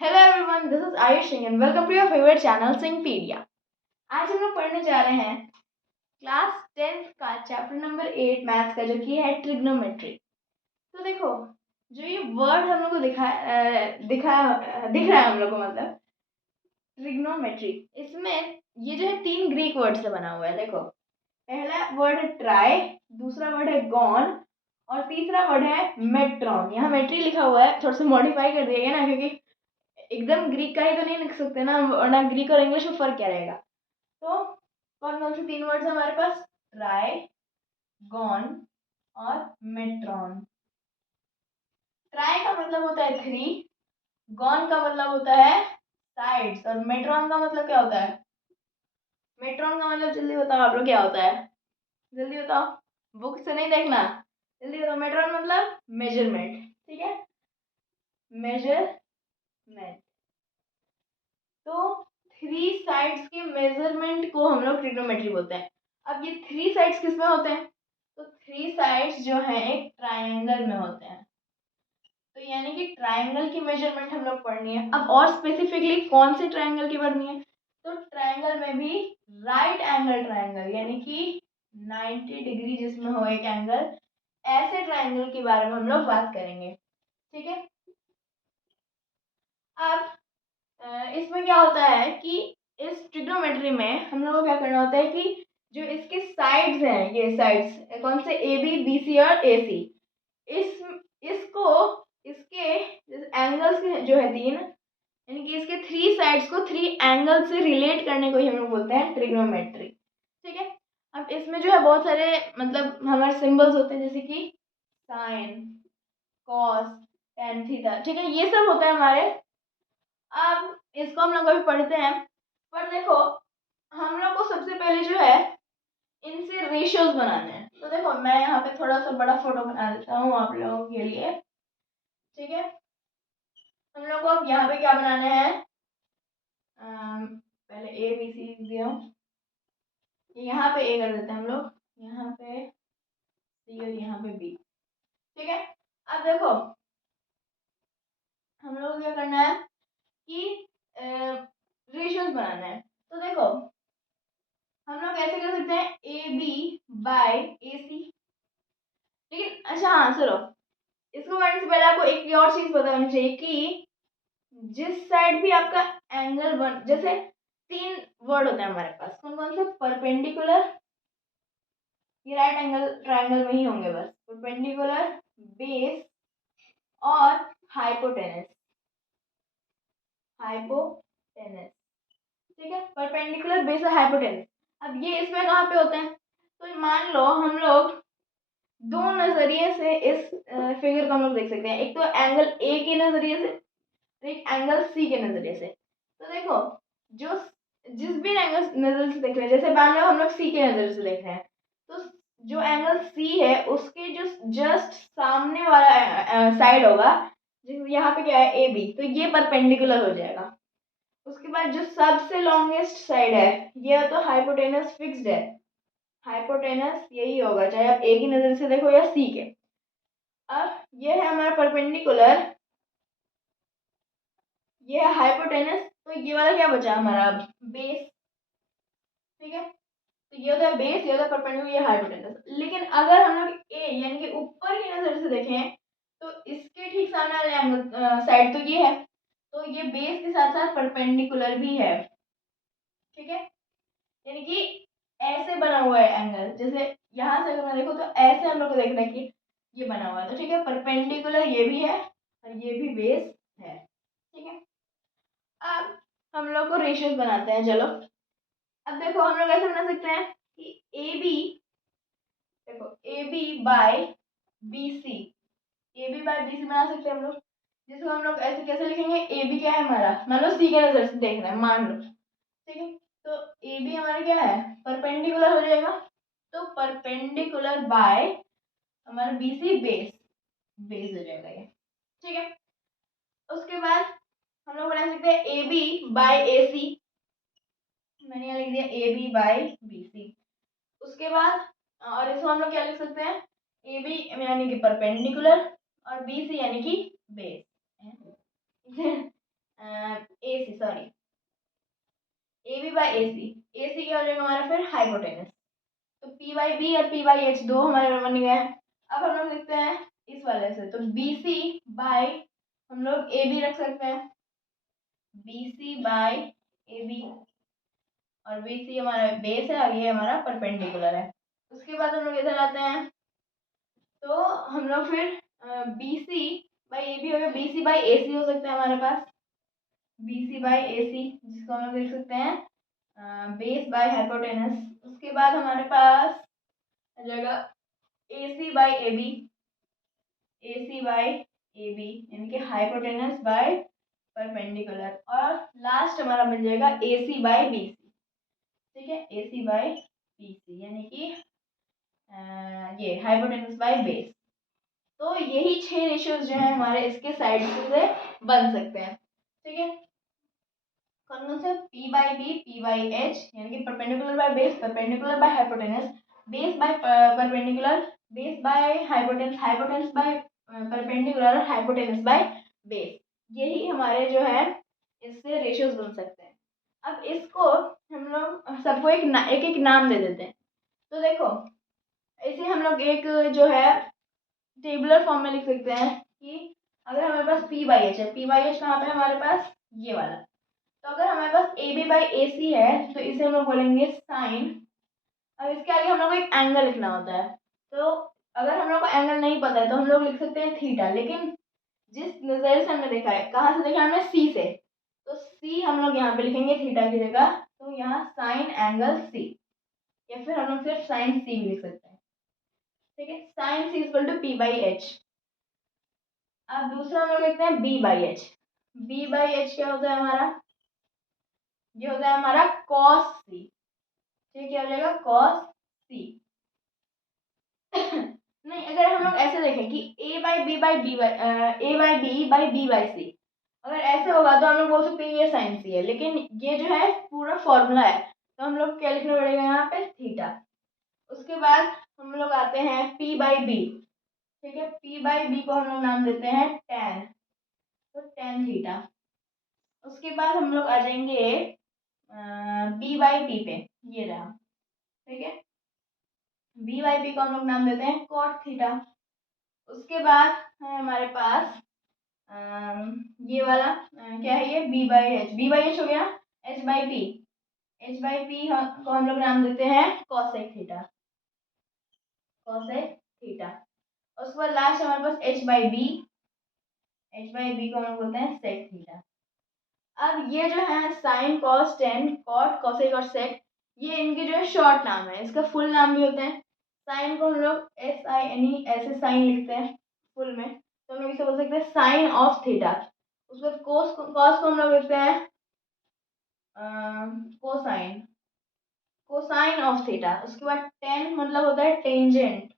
Hello everyone, this is Ayush Singh and welcome to your favourite channel Singhpedia. आज हम लोग पढ़ने जा रहे हैं क्लास 10th का चैप्टर नंबर 8 मैथ्स का, जो कि है ट्रिग्नोमेट्री। तो देखो, जो ये वर्ड हम लोग को दिख रहा है हम लोग को, मतलब ट्रिग्नोमेट्री, इसमें ये जो है 3 ग्रीक वर्ड से बना हुआ है। देखो, पहला वर्ड है ट्राई, दूसरा वर्ड है गॉन और तीसरा वर्ड है मेट्रॉन। यहाँ मेट्री लिखा हुआ है, थोड़ा सा मॉडिफाई कर दिया गया ना, क्योंकि एकदम ग्रीक का ही तो नहीं लिख सकते ना, वरना ग्रीक और इंग्लिश में फर्क क्या रहेगा। तो कौन कौन से 3 वर्ड्स है हमारे पास? ट्राई, गॉन और मेट्रॉन। ट्राई का मतलब होता है 3, गॉन का मतलब होता है साइड्स और मेट्रॉन का मतलब क्या होता है? मेट्रॉन का मतलब जल्दी बताओ आप लोग, क्या होता है? जल्दी बताओ, बुक से नहीं देखना, जल्दी बताओ। मेट्रॉन मतलब मेजरमेंट, ठीक है, मेजरमेंट। तो 3 साइड्स के मेजरमेंट को हम लोग ट्रिग्नोमेट्री बोलते हैं। अब ये 3 साइड्स किस में होते हैं? तो 3 साइड्स जो है एक ट्रायंगल में होते हैं। तो यानी कि ट्रायंगल की मेजरमेंट हम लोग पढ़नी है। अब और स्पेसिफिकली कौन से ट्रायंगल की पढ़नी है? तो ट्रायंगल में भी राइट एंगल ट्रायंगल, यानी कि 90 डिग्री जिसमें हो एक एंगल, ऐसे ट्रायंगल के बारे में हम लोग बात करेंगे, ठीक है। अब इसमें क्या होता है कि इस ट्रिग्नोमेट्री में हम लोग को क्या करना होता है कि जो इसके साइड्स हैं, ये साइड्स कौन से? ए बी, बी सी और ए सी, इस इसको इसके एंगल्स के जो है 3, यानी कि इसके 3 साइड्स को 3 एंगल से रिलेट करने को ही हम लोग बोलते हैं ट्रिग्नोमेट्री, ठीक है। अब इसमें जो है बहुत सारे मतलब हमारे सिंबल्स होते हैं, जैसे कि साइन, कॉस, टेन, थीटा, ठीक है, ये सब होता है हमारे। अब इसको हम लोग अभी पढ़ते हैं, पर देखो, हम लोग को सबसे पहले जो है इनसे रेशियोज बनाने हैं। तो देखो, मैं यहाँ पे थोड़ा सा बड़ा फोटो बना देता हूँ आप लोगों के लिए, ठीक है। हम लोग को अब यहाँ पे क्या बनाना है? पहले ए बी सी दिया हूँ, यहाँ पे ए कर देते हैं हम लोग, यहाँ पे सी और यहाँ पे बी, ठीक है। अब देखो, हम लोग को क्या करना है कि रेशियोज बनाना है। तो देखो, हम लोग कैसे कर सकते हैं? ए बी बाय ए सी। लेकिन अच्छा, हाँ सुनो, इसको करने से पहले आपको एक और चीज पता होनी चाहिए कि जिस साइड भी आपका एंगल बन, जैसे 3 वर्ड होते हैं हमारे पास, कौन कौन से? परपेंडिकुलर, ये राइट एंगल ट्रायंगल में ही होंगे बस, परपेंडिकुलर, बेस और हाइपोटेनस। हाइपोटेनस, ठीक है, परपेंडिकुलर, बेस और हाइपोटेनस। अब ये इसमें कहाँ पे होते हैं? तो मान लो हम लोग 2 नजरिए से इस फिगर को हम लोग देख सकते हैं। एक तो एंगल ए के नजरिए से, एक एंगल सी के नजरिए से। तो देखो, जो जिस भी एंगल नजर से देख रहे हैं, जैसे मान लो हम लोग सी के नजर से देख रहे हैं, तो जो एंगल सी है उसके जो जस्ट सामने वाला साइड होगा, यहाँ पे क्या है? ए बी, तो ये परपेंडिकुलर हो जाएगा। उसके बाद जो सबसे लॉन्गेस्ट साइड है, ये तो हाइपोटेनस फिक्स्ड है, हाइपोटेनस यही होगा, चाहे आप ए की नजर से देखो या सी के। अब ये है हमारा परपेंडिकुलर, ये है हाइपोटेनस, तो ये वाला क्या बचा हमारा? अब बेस, ठीक है। तो ये होता है बेस, ये होता है परपेंडिकुलर, ये हाइपोटेनस। लेकिन अगर हम लोग ए यानी कि ऊपर की नजर से देखें, तो इसके ठीक सामने वाले एंगल साइड तो ये है, तो ये बेस के साथ साथ परपेंडिकुलर भी है, ठीक है। यानी कि ऐसे बना हुआ है एंगल, जैसे यहाँ से अगर मैं देखो तो ऐसे हम लोग को देखना है कि ये बना हुआ है, तो ठीक है, परपेंडिकुलर ये भी है और ये भी बेस है, ठीक है। अब हम लोग को रेशियोज बनाते हैं, चलो। अब देखो, हम लोग ऐसे बना सकते हैं कि ए बी, देखो A B by B C, A B by B C बना सकते हैं हम लोग, जिसको हम लोग ऐसे कैसे लिखेंगे? ए बी क्या है हमारा? मान लो सी के नजर से देखना है, मान लो, ठीक है। तो ए बी हमारा क्या है? परपेंडिकुलर हो जाएगा, तो परपेंडिकुलर बाय हमारा बी सी बेस, बेस हो जाएगा ये, ठीक है। उसके बाद हम लोग बना सकते हैं ए बी बाय ए सी, मैंने यहाँ लिख दिया A B by B C. उसके बाद और इसको हम लोग क्या लिख सकते हैं? ए बी यानी कि परपेंडिकुलर और बी सी यानी कि बेस। ए सी, ए सी क्या हो जाएगा हमारा फिर हाइपोटेनस। तो पी बाई बी और पी बाई एच दो हमारे बन गए। अब हम लोग लिखते हैं इस वाले से, तो बी सी बाई हम लोग ए बी रख सकते हैं, B C by A B, और बी सी हमारा बेस है और ये हमारा परपेंडिकुलर है। उसके बाद हम लोग इधर आते हैं, तो हम लोग फिर B C by A B हो गया, बी सी बाई ए सी हो सकता है हमारे पास, बी सी बाई ए सी, जिसको हम लोग लिख सकते हैं बेस बाय हाइपोटेनस। उसके बाद हमारे पास आ जाएगा A C by A B, A C by A B यानी कि हाइपोटेनस बाय परपेंडिकुलर, और लास्ट हमारा बन जाएगा A C by B C. ठीक है, ए सी बाई बी सी यानी कि ये हाइपोटेनस बाय बेस। तो यही 6 रेशियोज जो है हमारे इसके साइड से बन सकते हैं। ठीक है, कौन कौन से? P by B, P by H यानी कि perpendicular by base, perpendicular by hypotenuse, base by perpendicular, base by hypotenuse, hypotenuse by perpendicular और हाइपोटेनस बाय बेस। यही हमारे जो है इससे रेशियोज बन सकते हैं। अब इसको हम लोग सबको एक एक नाम दे देते हैं। तो देखो इसे हम लोग एक जो है टेबुलर फॉर्म में लिख सकते हैं कि अगर हमारे पास पी बाई एच है, पी बाई एच कहाँ पे हमारे पास ये वाला, तो अगर हमारे पास ए बी बाई ए सी है तो इसे हम लोग बोलेंगे साइन। अब इसके आगे हम लोग को एक एंगल लिखना होता है, तो अगर हम लोग को एंगल नहीं पता है तो हम लोग लिख सकते हैं थीटा, लेकिन जिस नज़र से हमने देखा है, कहाँ से देखा हमने? सी से, तो सी हम लोग यहाँ पे लिखेंगे थीटा की जगह, तो यहाँ साइन एंगल सी, या फिर हम लोग सिर्फ साइन सी भी लिख सकते हैं। ठीक है, sine C equal to P by H. अब दूसरा हम लोग लिखते हैं B by H, B by H क्या होता है हमारा? ये होता है हमारा कॉस सी। ठीक, क्या हो जाएगा? Cos C. नहीं, अगर हम लोग ऐसे देखें कि A by B by B by A by B by B by C, अगर ऐसे होगा तो हम लोग बोल सकते हैं ये साइन सी है, लेकिन ये जो है पूरा फॉर्मूला है, तो हम लोग क्या लिखना पड़ेगा यहाँ पे? थीटा। उसके बाद हम लोग आते हैं पी बाई बी। ठीक है, पी बाई बी को हम लोग नाम देते हैं टेन, तो टेन थीटा। उसके बाद हम लोग आ जाएंगे बी बाई पी पे, ये रहा। ठीक है, बी बाई पी को हम लोग नाम देते हैं कॉट थीटा। उसके बाद है हमारे पास ये वाला क्या है? ये B by H, B by H हो गया। H by P, H by P को हम लोग नाम देते हैं कॉसेक थीटा, कॉसेक थीटा। उसके बाद लास्ट हमारे पास H by B, H by B को हम लोग बोलते हैं सेक थीटा। अब ये जो है sine cos tan cot cosec और सेक, ये इनके जो है शॉर्ट नाम है, इसका फुल नाम भी होते हैं। साइन को हम लोग एस आई एन ई ऐसे साइन लिखते हैं फुल में, तो हम लोग इसे बोल सकते हैं साइन ऑफ थीटा। उसके बाद कॉस को हम लोग लिखते हैं कोसाइन, कोसाइन ऑफ थीटा। उसके बाद टेन मतलब होता है टेंजेंट,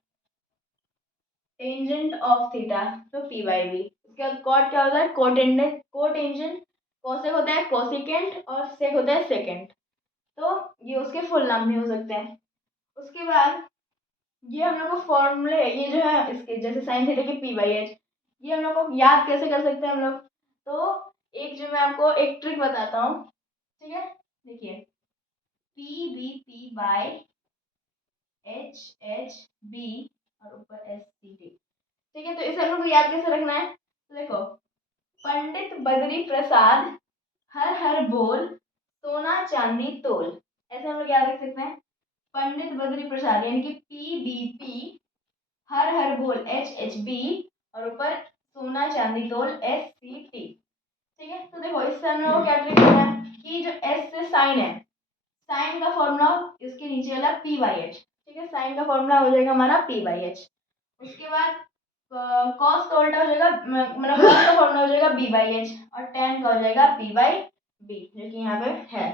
टेंजेंट ऑफ थीटा, तो पी बाई बी। उसके बाद कॉट क्या होता है? Cotangent, cotangent. कॉसेक होता है कोसिकेंट, और सेक होता है सेकेंट, तो ये उसके फुल नाम भी हो सकते हैं। उसके बाद ये हम लोग को फॉर्मूले, ये जो है इसके जैसे साइन थीटा की पी बाई एच, ये हम लोग को याद कैसे कर सकते हैं हम लोग? तो एक जो मैं आपको एक ट्रिक बताता हूँ। ठीक है, देखिए P B P by H H B और ऊपर एस सी टी। ठीक है, तो इसे हम लोग को याद कैसे रखना है? तो देखो, पंडित बद्री प्रसाद हर हर बोल सोना चांदी तोल, ऐसे हम लोग याद रख सकते हैं। पंडित बद्री प्रसाद यानी कि पी बी पी, हर हर बोल एच एच बी, और ऊपर सोना चांदी तोल एस सी टी। ठीक है, तो देखो इससे हम लोग को क्या ट्रिक करना है कि जो एस से साइन है, साइन का फॉर्मूला इसके नीचे वाला पी बाई एच। ठीक है, साइन का फॉर्मूला हो जाएगा हमारा पी बाई एच। उसके बाद कॉस का उल्टा हो जाएगा, मतलब कॉस का फॉर्मूला हो जाएगा बी बाई एच, और टेन का हो जाएगा पी बाई बी, जो कि यहाँ पे है।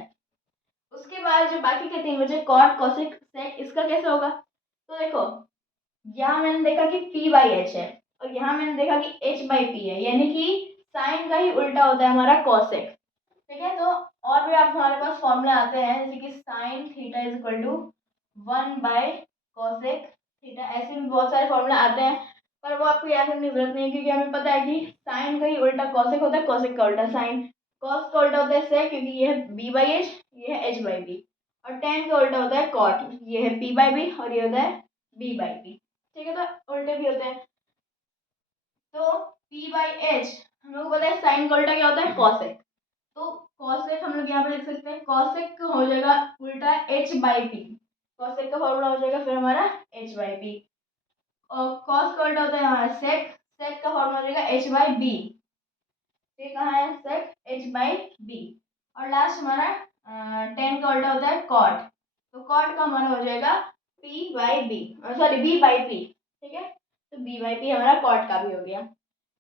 उसके बाद जो बाकी के तीन बचे कॉट कॉसेक सेक, इसका कैसे होगा? तो देखो यहाँ मैंने देखा कि पी बाई एच है, और यहाँ मैंने देखा कि एच बाई पी है, यानी कि साइन का ही उल्टा होता है हमारा कॉसेक। ठीक है, तो और भी आप हमारे पास फॉर्मूला आते हैं, जैसे कि sine theta is equal to 1 by cosec theta, ऐसे भी बहुत सारे फॉर्मूला आते हैं, पर वो आपको याद करने की जरूरत नहीं है, क्योंकि हमें पता है कि साइन का ही उल्टा कॉसेक होता है, कॉसेक का उल्टा साइन। कॉस का उल्टा होता है सेक, क्योंकि ये है बी बाई एच, ये है एच बाई बी। और टेन का उल्टा होता है कॉट, ये है पी बाई बी और ये होता है बी बाई बी। ठीक है, तो उल्टे भी होते हैं। तो पी बाई एच हम लोग को पता है साइन का उल्टा क्या होता है कॉसेक। तो कॉसेक हम लोग यहाँ पे लिख सकते हैं, कॉसेक हो जाएगा उल्टा एच बाई पी। कॉसेक का फॉर्मूला हो जाएगा फिर हमारा एच बाई पी। और कॉस का उल्टा होता है हमारा सेक, सेक का फॉर्मूला हो जाएगा एच बाई बी। ये कहाँ है सेक, एच बाई बी। और लास्ट हमारा टेन का उल्टा होता है कॉट, तो कॉट का हमारा हो जाएगा P by B, sorry B by P. ठीक है, तो बी बाई पी हमारा कॉट का भी हो गया।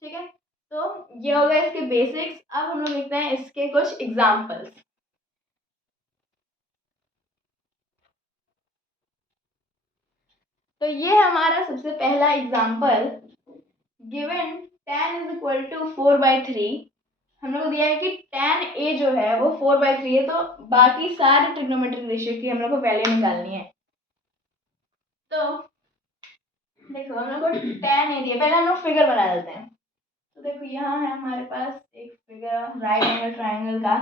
ठीक है, तो ये हो गया इसके बेसिक्स। अब हम लोग देखते हैं इसके कुछ एग्जाम्पल्स। तो ये हमारा सबसे पहला example, given tan is equal to 4/3। हम लोग को दिया है कि tan a जो है वो 4/3 है, तो बाकी सारे ट्रिग्नोमेट्रिक रेशियो की हम लोग को वैल्यू निकालनी है। तो देखो हम लोग को tan a दिया, पहले हम लोग फिगर बना लेते हैं। तो देखो यहाँ है हमारे पास एक फिगर राइट एंगल ट्राइंगल का,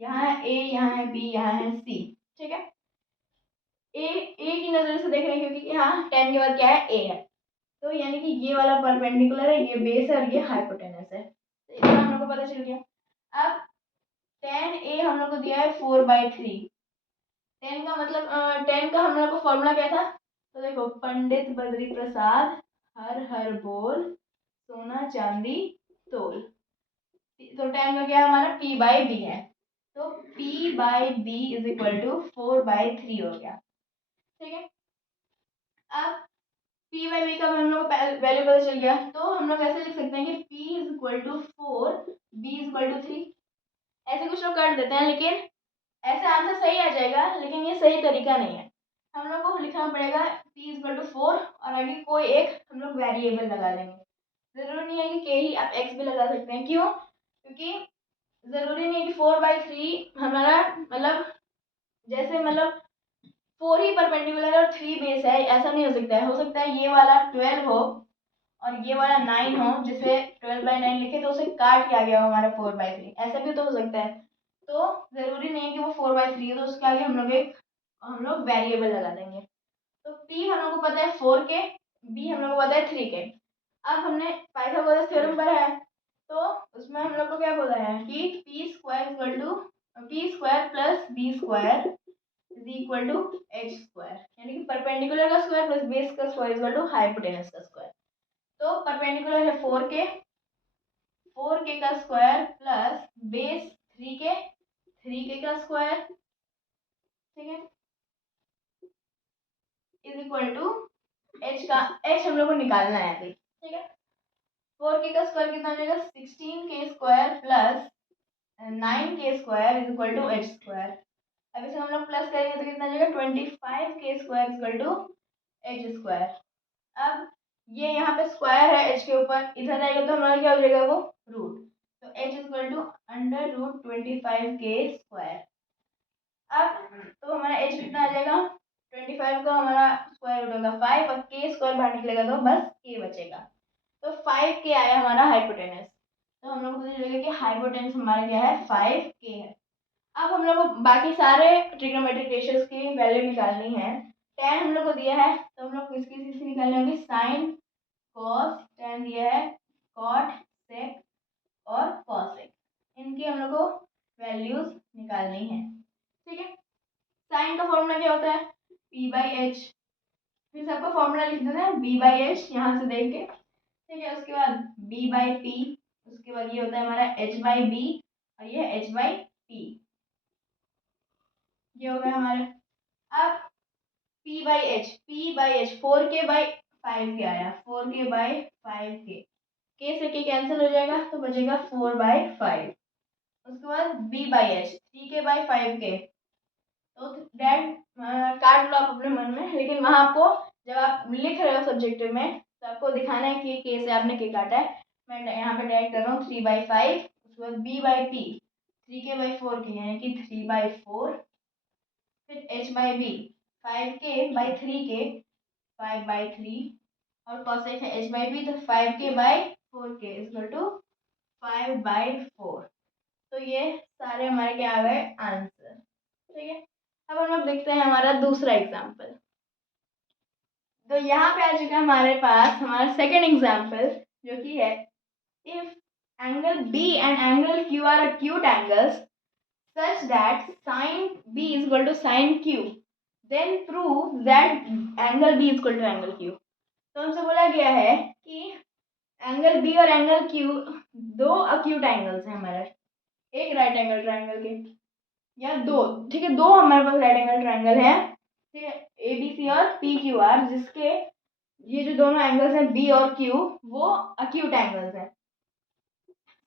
यहाँ है a, यहाँ है b, यहाँ है c। ठीक है, ए की नज़र से देख रहे हैं क्योंकि यहाँ tan के बाद क्या है a है, तो यानी कि ये वाला परपेंडिकुलर है, ये बेस है और ये हाइपोटेनस है। तो इतना हम लोग को पता चल गया। अब tan a हम लोग को दिया है 4/3। tan का मतलब tan का हम लोग को फॉर्मूला क्या था, तो देखो पंडित बद्री प्रसाद हर हर बोल सोना चांदी तोल। तो tan का क्या है हमारा p बाई बी है, तो p by B is equal to 4/3 हो गया। ठीक है, अब p बाई बी का हम लोग को वैल्यू पता चल गया, तो हम लोग ऐसे लिख सकते हैं कि p is equal to 4, b is equal to 3। ऐसे कुछ लोग कर देते हैं, लेकिन ऐसे आंसर सही आ जाएगा, लेकिन ये सही तरीका नहीं है। हम लोग को लिखना पड़ेगा p इज इक्वल टू 4 और आगे कोई एक हम लोग वेरिएबल लगा देंगे। जरूरी नहीं है कि k ही, आप x भी लगा सकते हैं। क्यों, क्योंकि जरूरी नहीं है कि 4/3 हमारा मतलब जैसे मतलब 4 ही परपेंडिकुलर है और 3 बेस है, ऐसा नहीं हो सकता है। हो सकता है ये वाला 12 हो और ये वाला 9 हो, जिसे 12/9 लिखे तो उसे काट के आ गया हो हमारा 4/3, ऐसा भी तो हो सकता है। तो जरूरी नहीं है कि वो 4/3 है, तो उसके आगे हम लोग वेरिएबल लगा देंगे। तो p हम लोग को पता है 4 के, b हम लोग को पता है 3 के। अब हमने पाइथागोरस थ्योरम पढ़ा है, तो उसमें हम लोग को क्या बोला है कि p square equal to p square plus b square is equal to h square, यानी कि परपेंडिकुलर का स्क्वायर प्लस बेस का स्क्वायर इक्वल टू हाइपोटेनस का स्क्वायर। तो परपेंडिकुलर है 4k का स्क्वायर प्लस बेस 3k का स्क्वायर, ठीक है, इज इक्वल टू h का, h हम लोग को निकालना है अभी। ठीक है, 4k का स्क्वायर कितना हो जाएगा 16k square plus 9k square is equal to h square. अब इसे हम लोग प्लस करेंगे तो कितना आ जाएगा 25k square is equal to h square. अब ये यहाँ पे स्क्वायर है h के ऊपर, इधर जाएगा तो हमारा क्या हो जाएगा वो रूट, तो h is equal to under root 25k square. अब तो हमारा h कितना आ जाएगा 25 का हमारा स्क्वायर रूट होगा 5 और k स्क्वायर बाहर निकलेगा तो बस k बचेगा, तो 5k आया हमारा हाइपोटेनस। तो हम लोग को पता चलेगा कि हाइपोटेनस हमारा क्या है 5k है। अब हम लोग को बाकी सारे ट्रिग्नोमेट्रिक रेशियोज की वैल्यू निकालनी है। tan हम लोग को दिया है, तो हम लोग को इसकी चीज निकालनी होगी साइन कॉस, tan दिया है कॉट सेक और कॉसेक, इनकी हम लोग को वैल्यूज निकालनी है। ठीक है, साइन का फॉर्मूला क्या होता है p बाई एच, फिर सबका फॉर्मूला लिख देना है b बाई एच यहाँ से देख के। ठीक है, उसके बाद b बाई पी, उसके बाद ये होता है हमारा h बाई बी और ये h बाई पी, ये हो गया हमारे। अब p by H 4k by 5k आया, 4k बाई 5k, k से k कैंसिल हो जाएगा तो बचेगा 4/5। उसके बाद b by H 3k by 5k, तो डैट काट लो आप अपने मन में, लेकिन वहाँ आपको जब आप लिख रहे हो सब्जेक्टिव में तो आपको दिखाना है कि के से आपने के काटा है। मैं यहाँ पे डायरेक्ट कर रहा हूँ 3/5, उसके बाद b by P 3k by 4k यानी कि 3/4, फिर h by B 5k by 3k 5/3 और कॉसेक है h बाई बी, तो 5k by 4k equal to 5/4। तो ये सारे हमारे क्या आ गए आंसर। ठीक है, अब हम लोग देखते हैं हमारा दूसरा एग्जाम्पल। तो यहाँ पे आ चुका है हमारे पास हमारा सेकेंड एग्जाम्पल, जो कि है if angle B and angle Q are acute angles such that sin B is equal to sin Q, then prove that angle B is equal to angle Q। तो हमसे बोला गया है कि एंगल बी और एंगल क्यू दो acute angles हैं हमारे, एक राइट एंगल ट्राइंगल के, या दो, ठीक है, दो हमारे पास राइट एंगल ट्राइंगल है, ठीक है, ए बी सी और पी क्यू आर, जिसके ये जो दोनों एंगल्स हैं बी और क्यू वो अक्यूट एंगल्स हैं।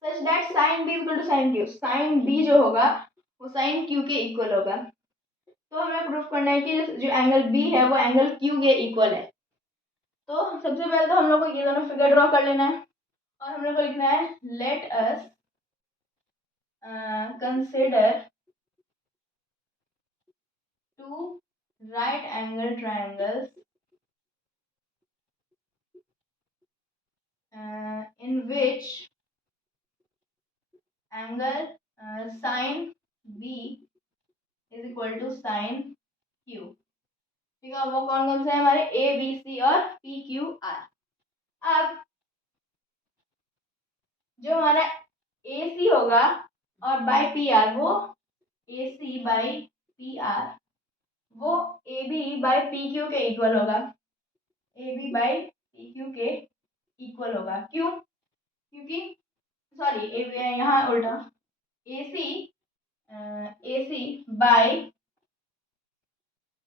Such that sine B equal to sine Q, sine B जो होगा वो साइन क्यू के इक्वल होगा। तो हमें प्रूफ करना है कि जो एंगल बी है वो एंगल क्यू के इक्वल है। तो सबसे पहले तो हम लोग को ये दोनों फिगर ड्रॉ कर लेना है और हम लोग को लिखना है let us consider two right angle triangles in which angle sin B is equal to sin Q। ठीक है, वो कौन कौन से है हमारे ए बी सी और पी क्यू आर। अब जो हमारा ए सी होगा और बाई पी आर, वो A C by P R वो A B by P Q के इक्वल होगा, A B by P Q के इक्वल होगा। क्यों? क्योंकि सॉरी यहाँ उल्टा, ए सी बाई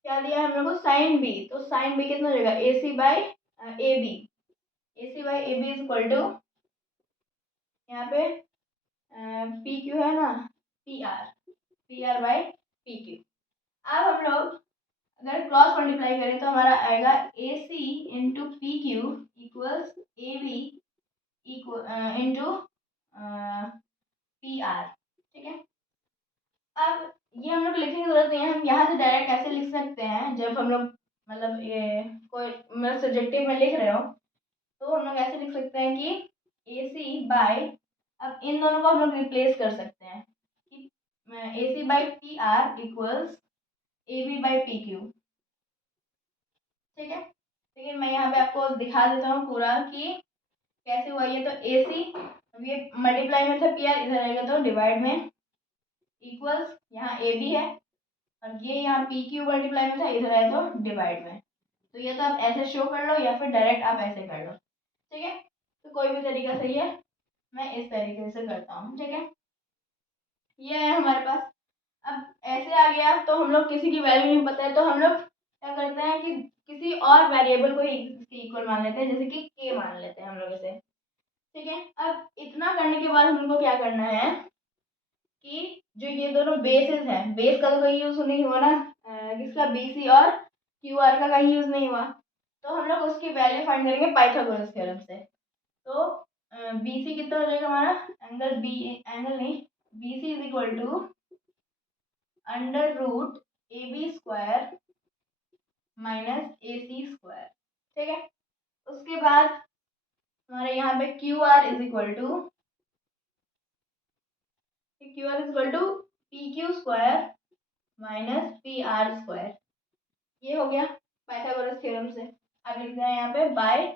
क्या दिया है हम लोग को साइन बी, तो साइन बी कितना हो जाएगा A C by A B, A C by A B is equal to यहाँ पे पी क्यू है ना, P R by P Q. अब हम लोग अगर क्रॉस मल्टीप्लाई करें तो हमारा आएगा A C into P Q equals A B into P R. ठीक है, अब ये हम लोग लिखने की जरूरत नहीं है, हम यहाँ से डायरेक्ट ऐसे लिख सकते हैं, जब हम लोग मतलब ये कोई मतलब सब्जेक्टिव में लिख रहे हो तो हम लोग ऐसे लिख सकते हैं कि ए सी बाई, अब इन दोनों को हम लोग रिप्लेस कर सकते हैं कि A C by P R equals A B by P Q. ठीक है, लेकिन मैं यहाँ पे आपको दिखा देता हूँ पूरा कि कैसे हुआ ये। तो ए सी, ये मल्टीप्लाई में था पी आर, इधर आएगा तो डिवाइड में, इक्वल्स यहाँ ए बी है और ये यहाँ पी क्यू मल्टीप्लाई में था, इधर आया तो डिवाइड में। तो ये तो आप ऐसे शो कर लो या फिर डायरेक्ट आप ऐसे कर लो। ठीक है, तो कोई भी तरीका सही है, मैं इस तरीके से करता हूँ। ठीक है, ये है हमारे पास। अब ऐसे आ गया तो हम लोग किसी की वैल्यू नहीं पता है तो हम लोग क्या करते हैं कि किसी और वेरिएबल को इसके इक्वल मान लेते हैं, जैसे कि के मान लेते हैं हम लोग इसे। ठीक है, अब इतना करने के बाद हमको क्या करना है कि जो ये दोनों बेसेस हैं, बेस का तो कहीं यूज नहीं हुआ ना, किसका बी सी और क्यू आर का कहीं यूज नहीं हुआ, तो हम लोग उसकी वैल्यू फाइंड करेंगे पाइथागोरस थ्योरम से। तो बी सी कितना हो जाएगा हमारा, एंगल बी, एंगल नहीं, B C is equal to under root A B square minus A C square. ठीक है, उसके बाद हमारे यहाँ पे Q R is equal to P Q square minus P R square. ये हो गया पाइथागोरस थ्योरम से। अब लिखते हैं यहाँ पे बाय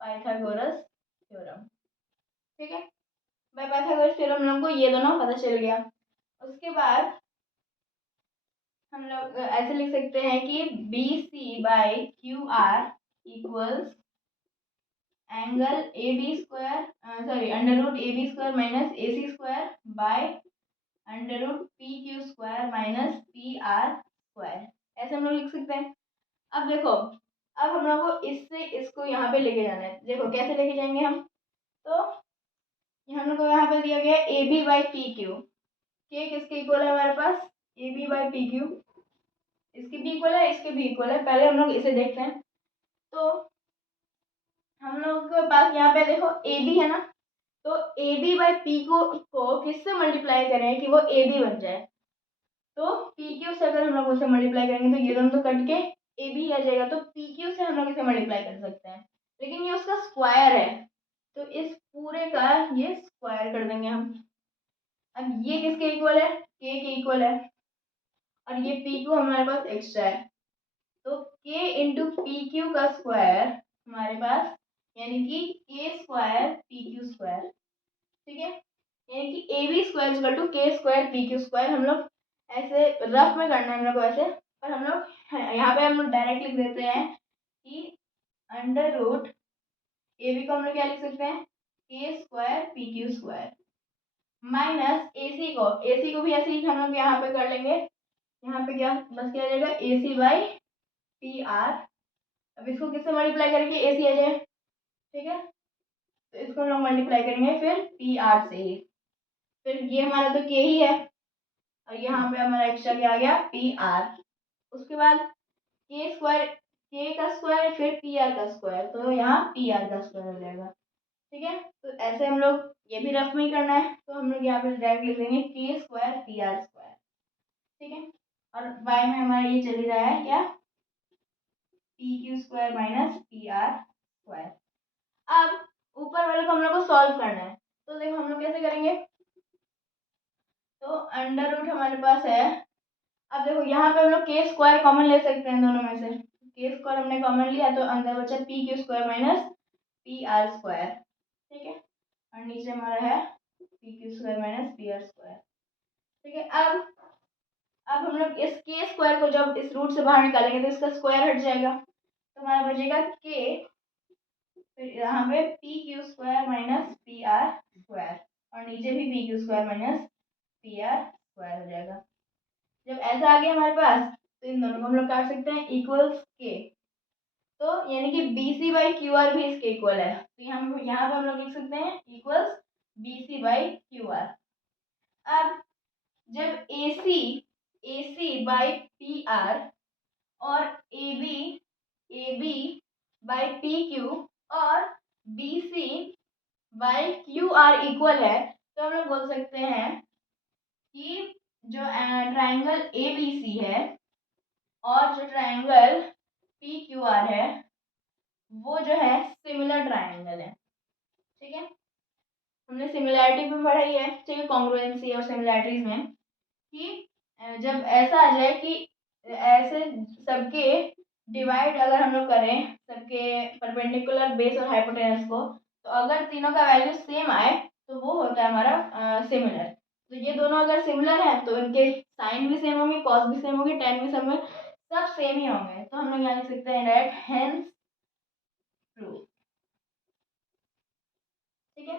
पाइथागोरस थ्योरम। ठीक है, बाय पाइथागोरस थ्योरम हम लोग को ये दोनों पता चल गया। उसके बाद हम लोग ऐसे लिख सकते हैं कि B C by Q R equals angle A B square, sorry under root A B square minus A C square by under root P Q square minus P R square. ऐसे हम लोग लिख सकते हैं। अब देखो, अब हम लोग को इससे इसको यहाँ पे लेके जाना है। देखो कैसे लेके जाएंगे हम, तो हम लोग को यहाँ पे दिया गया A B by P Q, के किसके इक्वल है हमारे पास, A B by P Q, इसके भी इक्वल है, इसके भी इक्वल है। पहले हम लोग इसे देखते हैं। तो हम लोग के पास यहाँ पे देखो ए बी है ना, तो ए बी बाई पी को किससे मल्टीप्लाई करें कि वो ए बी बन जाए, तो पी क्यू से अगर हम लोग उसे मल्टीप्लाई करेंगे तो ये दोनों तो कट के ए बी आ जाएगा, तो पी क्यू से हम लोग इसे मल्टीप्लाई कर सकते हैं, लेकिन ये उसका स्क्वायर है तो इस पूरे का ये स्क्वायर कर देंगे हम। अब ये किसके इक्वल है, के इक्वल है, और ये पी क्यू हमारे पास एक्स्ट्रा है, तो के इंटू पी क्यू का स्क्वायर हमारे पास, यानी कि के स्क्वायर पी क्यू स्क्वायर, ठीक है, यानी कि A B square equal to K square P Q square. हम लोग ऐसे रफ में करना है हम लोग को ऐसे, पर हम लोग यहाँ पे हम लोग डायरेक्ट लिख देते हैं कि अंडर रूट ए बी को हम लोग क्या लिख सकते हैं, के square P Q square, minus A C को भी ऐसे ही हम लोग यहाँ पे कर लेंगे, यहाँ पे क्या बस क्या आ जाएगा, A C by P are. अब इसको किससे मल्टीप्लाई करेंगे, ए सी आ जाए, ठीक है, तो इसको हम लोग मल्टीप्लाई करेंगे फिर पी आर से ही, फिर ये हमारा तो के ही है, और यहाँ पे हमारा एक्स्ट्रा क्या आ गया, पी आर। उसके बाद के स्क्वायर, के का स्क्वायर फिर पी आर का स्क्वायर, तो यहाँ पी आर का स्क्वायर हो जाएगा, ठीक है। तो ऐसे हम लोग ये भी रफ में ही करना है, तो हम लोग यहाँ पे डायरेक्ट लिख देंगे के स्क्वायर पी आर स्क्वायर, ठीक है, और बाय में हमारा ये चल ही रहा है क्या, P Q square minus P R square. अब ऊपर वाले को हम लोग को सॉल्व करना है, तो देखो हम लोग कैसे करेंगे, तो अंडर रूट हमारे पास है, अब देखो यहाँ पे हम लोग के स्क्वायर कॉमन ले सकते हैं दोनों में से, के स्क्वायर हमने कॉमन लिया तो अंदर बचा P Q square minus P R square, ठीक है, और नीचे हमारा है P Q square minus P R square, ठीक है। अब हम लोग इस के स्क्वायर को जब इस रूट से बाहर निकालेंगे तो इसका स्क्वायर हट जाएगा, तो हमारा बचेगा के, फिर यहाँ पे P Q square minus P R square, और नीचे भी P Q square minus P R square हो जाएगा। जब ऐसा आ गया हमारे पास, तो इन दोनों को हम लोग काट सकते हैं इक्वल्स के, तो यानी कि B C by Q R भी इसके इक्वल है, तो यहाँ पे हम लोग लिख सकते हैं equals B C by Q R. अब जब A C by P R और A B by P Q और B C by Q R equal है, तो हम लोग बोल सकते हैं कि जो ट्राइंगल ए बी सी है और जो ट्राइंगल पी क्यू आर है वो जो है सिमिलर ट्राइंगल है, ठीक है। हमने सिमिलैरिटी भी पढ़ाई है, ठीक है, कॉन्ग्रुएंसी और सिमिलैरिटीज में, कि जब ऐसा आ जाए कि ऐसे सबके डिवाइड अगर हम लोग करें सबके परपेंडिकुलर बेस और हाइपोटेनस को, तो अगर तीनों का वैल्यू सेम आए तो वो होता है हमारा सिमिलर। तो ये दोनों अगर सिमिलर है तो इनके साइन भी सेम होंगे, कॉस भी सेम होगी, टेन भी सेम होंगे, सब सेम ही होंगे, तो हम लोग यहाँ लिख सकते हैं डायरेक्ट हेंस प्रूव, ठीक है।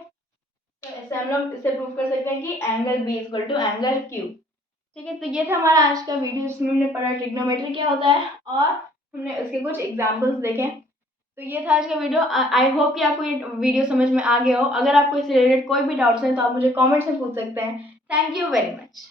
तो ऐसे हम लोग इसे प्रूव कर सकते हैं कि angle B equal to angle Q, ठीक है। तो ये था हमारा आज का वीडियो जिसमें हमने पढ़ा ट्रिग्नोमेट्री क्या होता है और हमने उसके कुछ एग्जांपल्स देखे। तो ये था आज का वीडियो। आई होप कि आपको ये वीडियो समझ में आ गया हो। अगर आपको इससे रिलेटेड कोई भी डाउट्स हैं तो आप मुझे कमेंट से पूछ सकते हैं। Thank you very much.